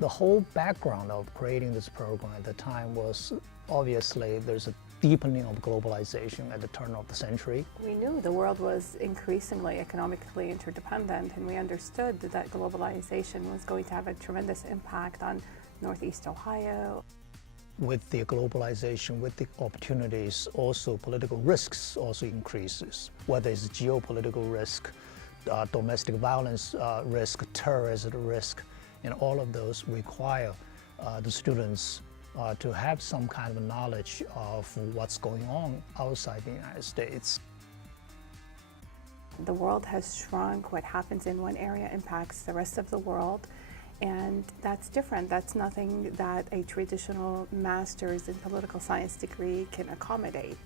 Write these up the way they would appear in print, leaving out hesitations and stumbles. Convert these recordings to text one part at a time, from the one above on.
The whole background of creating this program at the time was obviously there's a deepening of globalization at the turn of the century. We knew the world was increasingly economically interdependent, and we understood that globalization was going to have a tremendous impact on Northeast Ohio. With the globalization, with the opportunities, also political risks also increases, whether it's geopolitical risk, domestic violence risk, terrorism risk, and all of those require the students to have some kind of knowledge of what's going on outside the United States. The world has shrunk. What happens in one area impacts the rest of the world, and that's different. That's nothing that a traditional master's in political science degree can accommodate.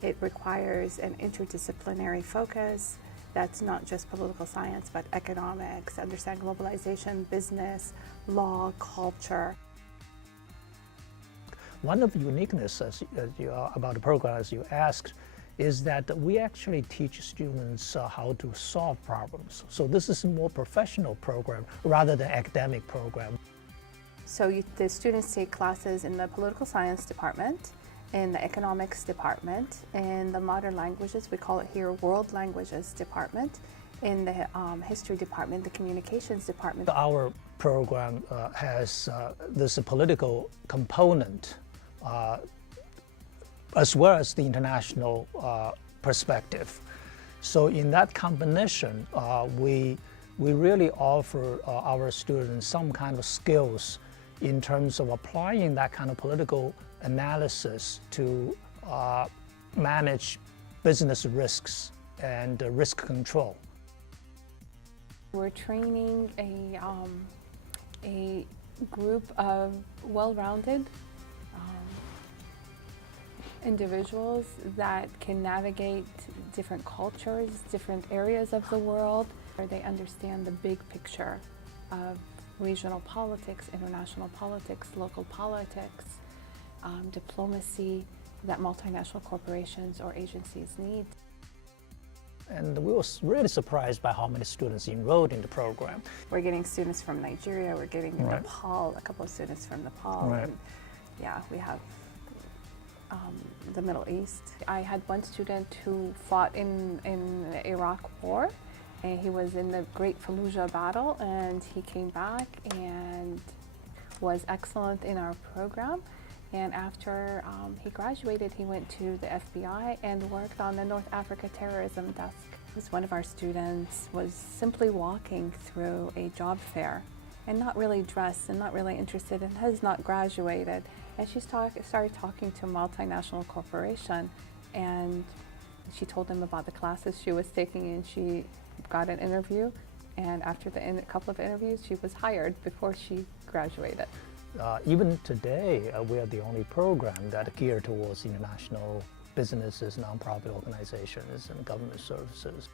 It requires an interdisciplinary focus that's not just political science, but economics, understand globalization, business, law, culture. One of the uniquenesses about the program, as you asked, is that we actually teach students how to solve problems. So this is a more professional program rather than academic program. So the students take classes in the political science department, in the economics department, in the modern languages, we call it here world languages department, in the history department, the communications department. Our program has this political component as well as the international perspective. So in that combination, we really offer our students some kind of skills in terms of applying that kind of political analysis to manage business risks and risk control. We're training a group of well-rounded individuals that can navigate different cultures, different areas of the world, where they understand the big picture of regional politics, international politics, local politics, diplomacy that multinational corporations or agencies need. And we were really surprised by how many students enrolled in the program. We're getting students from Nigeria, we're getting Nepal, a couple of students from Nepal, and yeah, we have the Middle East. I had one student who fought in the Iraq War, and he was in the Great Fallujah battle, and he came back and was excellent in our program. And after he graduated, he went to the FBI and worked on the North Africa terrorism desk. One of our students was simply walking through a job fair and not really dressed and not really interested and has not graduated. And she started talking to a multinational corporation, and she told them about the classes she was taking, and she got an interview. And after a couple of interviews, she was hired before she graduated. Even today, we are the only program that geared towards international businesses, nonprofit organizations, and government services.